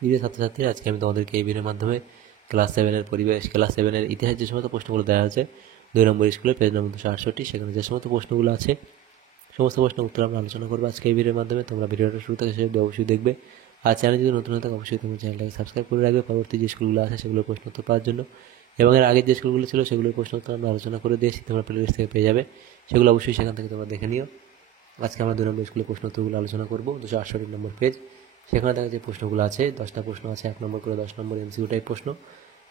প্রিয় ছাত্রছাত্রী, আজকে আমি তোমাদেরকে এই ভিডিওর মাধ্যমে ক্লাস 7-এর পরিবেশ, ক্লাস 7-এর ইতিহাস যে সমস্ত প্রশ্নগুলো দেওয়া আছে 2 নম্বর স্কুলে পেজ নম্বর 268, সেখানে যে সমস্ত প্রশ্নগুলো আছে সমস্ত প্রশ্নের উত্তর আমরা আলোচনা করবো আজকে এই ভিডিওর মাধ্যমে। তোমরা ভিডিওটা শুরু থেকে শেষ অবধি অবশ্যই দেখবে। আর চ্যানেল যদি নতুন হয়ে থাকে অবশ্যই তুমি চ্যানেলটাকে সাবস্ক্রাইব করে রাখবে পরবর্তী যে স্কুলগুলো আছে সেগুলোর প্রশ্ন উত্তর পাওয়ার জন্য। এবং এর আগের যে স্কুলগুলো ছিল সেগুলোর প্রশ্ন উত্তর আমরা আলোচনা করে দিয়েছি, তোমরা প্লেলিস্ট থেকে পেয়ে যাবে, সেগুলো অবশ্যই সেখান থেকে তোমরা দেখে নিও। আজকে আমরা 2 নম্বর স্কুলের প্রশ্ন উত্তরগুলো আলোচনা করবো। 268 নম্বর পেজ, সেখানে দেখা যে প্রশ্নগুলো আছে 10টা প্রশ্ন আছে, 1 নম্বর করে 10 নম্বর এমসিকিউ টাইপ প্রশ্ন।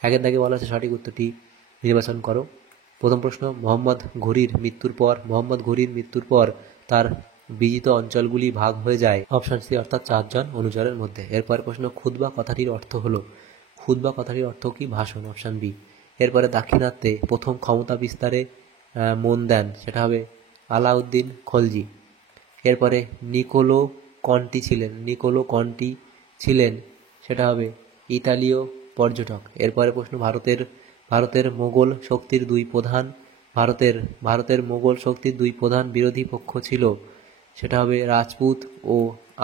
আগের দাগে বলা আছে সঠিক উত্তরটি নির্বাচন করো। প্রথম প্রশ্ন, মোহাম্মদ ঘুরির মৃত্যুর পর তার বিজিত অঞ্চলগুলি ভাগ হয়ে যায় অপশন সি অর্থাৎ 4 জন অনুচরের মধ্যে। এরপরে প্রশ্ন, খুতবা কথাটির অর্থ হলো, খুতবা কথাটির অর্থ কি? ভাষণ, অপশন বি। এরপরে দাক্ষিণাত্যে প্রথম ক্ষমতা বিস্তারে মন দেন, সেটা হবে আলাউদ্দিন খলজি। এরপরে নিকোলো কন্টি ছিলেন, সেটা হবে ইতালীয় পর্যটক। এরপরে প্রশ্ন, ভারতের মোগল শক্তির দুই প্রধান বিরোধী পক্ষ ছিল, সেটা হবে রাজপুত ও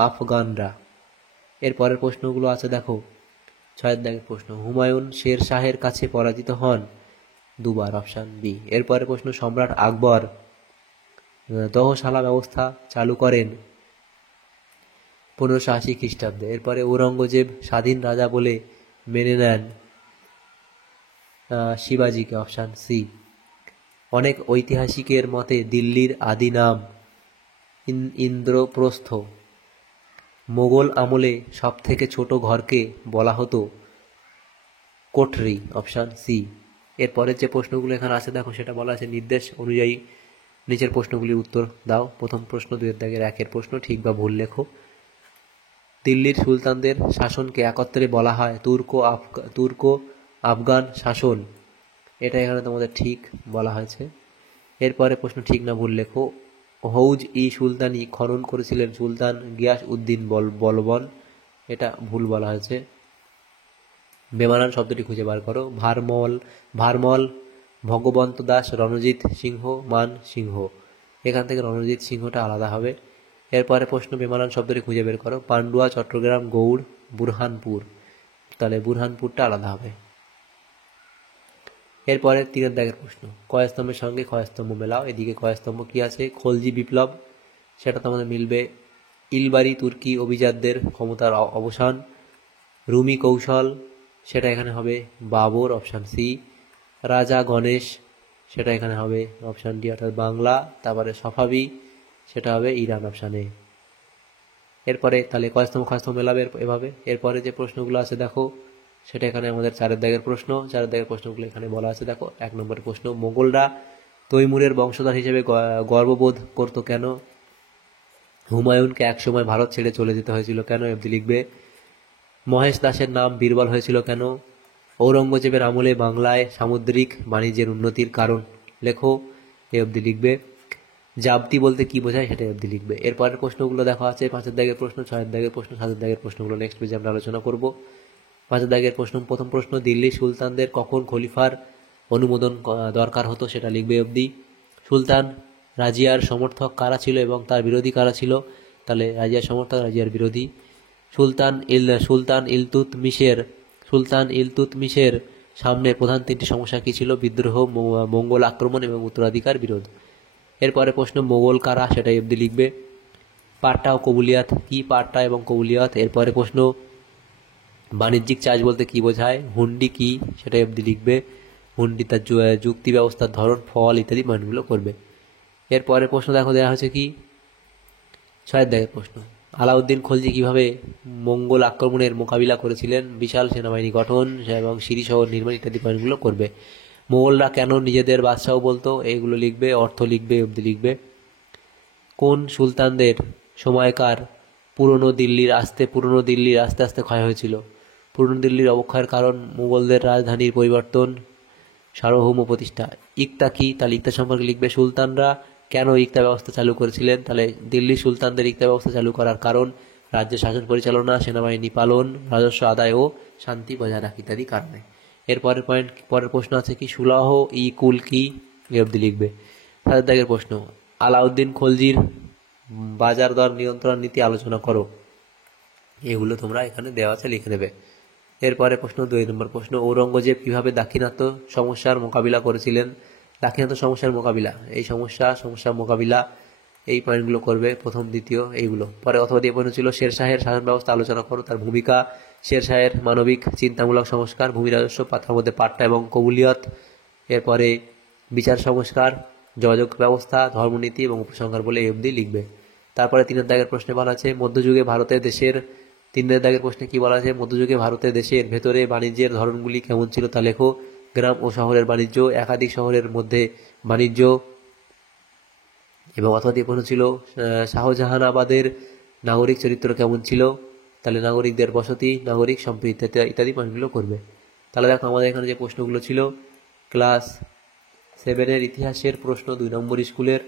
আফগানরা। এরপরের প্রশ্নগুলো আছে দেখো, 6 দাগের প্রশ্ন, হুমায়ুন শের শাহের কাছে পরাজিত হন 2 বার, অপশন বি। এরপরের প্রশ্ন, সম্রাট আকবর দহশালা ব্যবস্থা চালু করেন 1580 খ্রিস্টাব্দে। এরপরে ঔরঙ্গজেব স্বাধীন রাজা বলে মেনে নেন শিবাজিকে, অপশন সি। অনেক ঐতিহাসিকের মতে দিল্লির আদি নাম ইন্দ্রপ্রস্থ। মোগল আমলে সব থেকে ছোট ঘরকে বলা হতো কোঠরি, অপশন সি। এরপরে যে প্রশ্নগুলো এখানে আছে দেখো, সেটা বলা আছে নির্দেশ অনুযায়ী নিচের প্রশ্নগুলির উত্তর দাও। প্রথম প্রশ্ন 2 দাগের 1 প্রশ্ন, ঠিক বা ভুল লেখো। দিল্লির সুলতানদের শাসনকে একত্রে বলা হয় তুর্কো আফগান শাসন, এটা এখানে তোমাদের ঠিক বলা হয়েছে। এরপরে প্রশ্ন, ঠিক না ভুল লেখো। হৌজ ই সুলতানি খনন করেছিলেন সুলতান গিয়াস উদ্দিন বলবন, এটা ভুল বলা হয়েছে। বেমানান শব্দটি খুঁজে বার করো। ভারমল ভগবন্ত দাস রণজিৎ সিংহ মান সিংহ, এখান থেকে রণজিৎ সিংহটা আলাদা হবে। এরপরে প্রশ্ন, বেমানান শব্দটি খুঁজে বের করো। পান্ডুয়া, চট্টগ্রাম, গৌড়, বুরহানপুর, তাহলে বুরহানপুরটা আলাদা হবে। এরপরে 3 দাগের প্রশ্ন, কয়স্তম্ভের সঙ্গে ক্ষয়স্তম্ভ মেলাও। এদিকে কয়স্তম্ভ কি আছে? খলজি বিপ্লব, সেটা তোমাদের মিলবে ইলবারি তুর্কি অভিজাতদের ক্ষমতার অবসান। রুমি কৌশল, সেটা এখানে হবে বাবর, অপশান সি। রাজা গণেশ, সেটা এখানে হবে অপশান ডি অর্থাৎ বাংলা। তারপরে সফাবি, সেটা হবে ইরান, অপশান এ। এরপরে তাহলে কয়স্তম্ভ ক্ষয়স্তম্ভ মেলাবে এভাবে। এরপরে যে প্রশ্নগুলো আছে দেখো, সেটা এখানে আমাদের 4 দাগের প্রশ্ন। 4 দাগের প্রশ্নগুলো এখানে বলা আছে দেখো। 1 নম্বরের প্রশ্ন, মোগলরা তৈমুরের বংশধর হিসেবে গর্ববোধ করত কেন? হুমায়ুনকে একসময় ভারত ছেড়ে চলে যেতে হয়েছিল কেন? এমনি লিখবে। মহেশ দাসের নাম বীরবল হয়েছিল কেন? ঔরঙ্গজেবের আমলে বাংলায় সামুদ্রিক বাণিজ্যের উন্নতির কারণ লেখো, এ অবধি লিখবে। জাবতি বলতে কি বোঝায়, সেটা অবধি লিখবে। এরপরের প্রশ্নগুলো দেখা আছে 5 দাগের প্রশ্ন, 6 দাগের প্রশ্ন, 7 দাগের প্রশ্নগুলো নেক্সট পেজে আমরা আলোচনা করব। 5 দাগের প্রশ্ন, প্রথম প্রশ্ন, দিল্লি সুলতানদের কখন খলিফার অনুমোদন দরকার হতো, সেটা লিখবে অবধি। সুলতান রাজিয়ার সমর্থক কারা ছিল এবং তার বিরোধী কারা ছিল, তাহলে রাজিয়ার সমর্থক, রাজিয়ার বিরোধী। সুলতান ইলতুৎমিশের সামনে প্রধান 3টি সমস্যা কি ছিল? বিদ্রোহ, মঙ্গল আক্রমণ এবং উত্তরাধিকার বিরোধ। এরপরে প্রশ্ন, মোগল কারা, সেটাই অবধি লিখবে। পাট্টা ও কবুলিয়াত কি? পাট্টা এবং কবুলিয়াত। এরপরে প্রশ্ন, বাণিজ্যিক চার্জ বলতে কি বোঝায়? হুন্ডি কি, সেটাই অবধি লিখবে। হুন্ডি তার যুক্তি ব্যবস্থার ধরন, ফল ইত্যাদি পয়েন্টগুলো করবে। এরপরে প্রশ্ন দেখো দেওয়া হয়েছে কি, 6 দাগের প্রশ্ন, আলাউদ্দিন খলজি কিভাবে মঙ্গল আক্রমণের মোকাবিলা করেছিলেন? বিশাল সেনাবাহিনী গঠন এবং সিরি শহর নির্মাণ ইত্যাদি পয়েন্টগুলো করবে। মোগলরা কেন নিজেদের বাদশাহ বলতো, এইগুলো লিখবে। অর্থ লিখবে, অবধি লিখবে। কোন সুলতানদের সময়কার পুরনো দিল্লির আস্তে আস্তে ক্ষয় হয়েছিল? পুরনো দিল্লির অবক্ষয়ের কারণ মুঘলদের রাজধানীর পরিবর্তন, সার্বভৌম প্রতিষ্ঠা। ইকতা কি, তাহলে ইকতা সম্পর্কে লিখবে। সুলতানরা কেন ইকতা ব্যবস্থা চালু করেছিলেন? তাহলে দিল্লি সুলতানদের ইকতা ব্যবস্থা চালু করার কারণ রাজ্য শাসন পরিচালনা, সেনাবাহিনী পালন, রাজস্ব আদায় ও শান্তি বজায় রাখা ইত্যাদি কারণে। পরের প্রশ্ন আছে কি, সুলাহ ই কুল কি, এ অবধি লিখবে। 7 দাগের প্রশ্ন, আলাউদ্দিন খলজির বাজার দর নিয়ন্ত্রণ নীতি আলোচনা করো। এগুলো তোমরা এখানে দেওয়া আছে লিখে নেবে। এরপরে প্রশ্ন 2 নম্বর প্রশ্ন, ঔরঙ্গজেব কিভাবে দাক্ষিণাত্য সমস্যার মোকাবিলা করেছিলেন? দাক্ষিণাত্য সমস্যার মোকাবিলা, এই সমস্যার মোকাবিলা, এই পয়েন্টগুলো করবে, প্রথম দ্বিতীয় এইগুলো। পরে অথবা দিয়ে প্রশ্ন ছিল শেরশাহের শাসন ব্যবস্থা আলোচনা করো, তার ভূমিকা, শেরশাহের মানবিক চিন্তামূলক সংস্কার, ভূমি রাজস্ব, পাতার মধ্যে পাট্টা এবং কবুলিয়ত। এরপরে বিচার সংস্কার, যোগাযোগ ব্যবস্থা, ধর্মনীতি এবং উপসংহার বলে এই অবধি লিখবে। তারপরে 3 দাগের প্রশ্নে বলা আছে মধ্যযুগে ভারতের দেশের, 3 দাগের প্রশ্নে কি বলা আছে, মধ্যযুগে ভারতের দেশের ভেতরে বাণিজ্যের ধরনগুলি কেমন ছিল তা লেখো। গ্রাম ও শহরের বাণিজ্য, একাধিক শহরের মধ্যে বাণিজ্য। এবং অথবা দিয়ে প্রশ্ন ছিল শাহজাহানাবাদের নাগরিক চরিত্র কেমন ছিল, তাহলে নাগরিকদের বসতি, নাগরিক সম্প্রীতি ইত্যাদি পয়েন্টগুলো করবে। তাহলে দেখো আমাদের এখানে যে প্রশ্নগুলো ছিল ক্লাস 7-এর ইতিহাসের প্রশ্ন 2 নম্বর স্কুলের,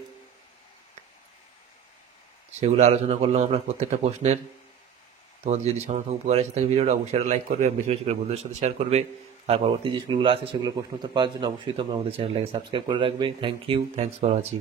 সেগুলো আলোচনা করলাম আমরা প্রত্যেকটা প্রশ্নের। তোমাদের যদি সামর্থ্য উপকার আসে তাহলে ভিডিওটা অবশ্যই লাইক করবে, বেশি বেশি করে বন্ধুদের সাথে শেয়ার করবে। আর পরবর্তী যে স্কুলগুলো আছে সেগুলো প্রশ্ন উত্তর পাওয়ার জন্য অবশ্যই তোমরা আমাদের চ্যানেলটাকে সাবস্ক্রাইব করে রাখবে। Thank you, thanks for watching.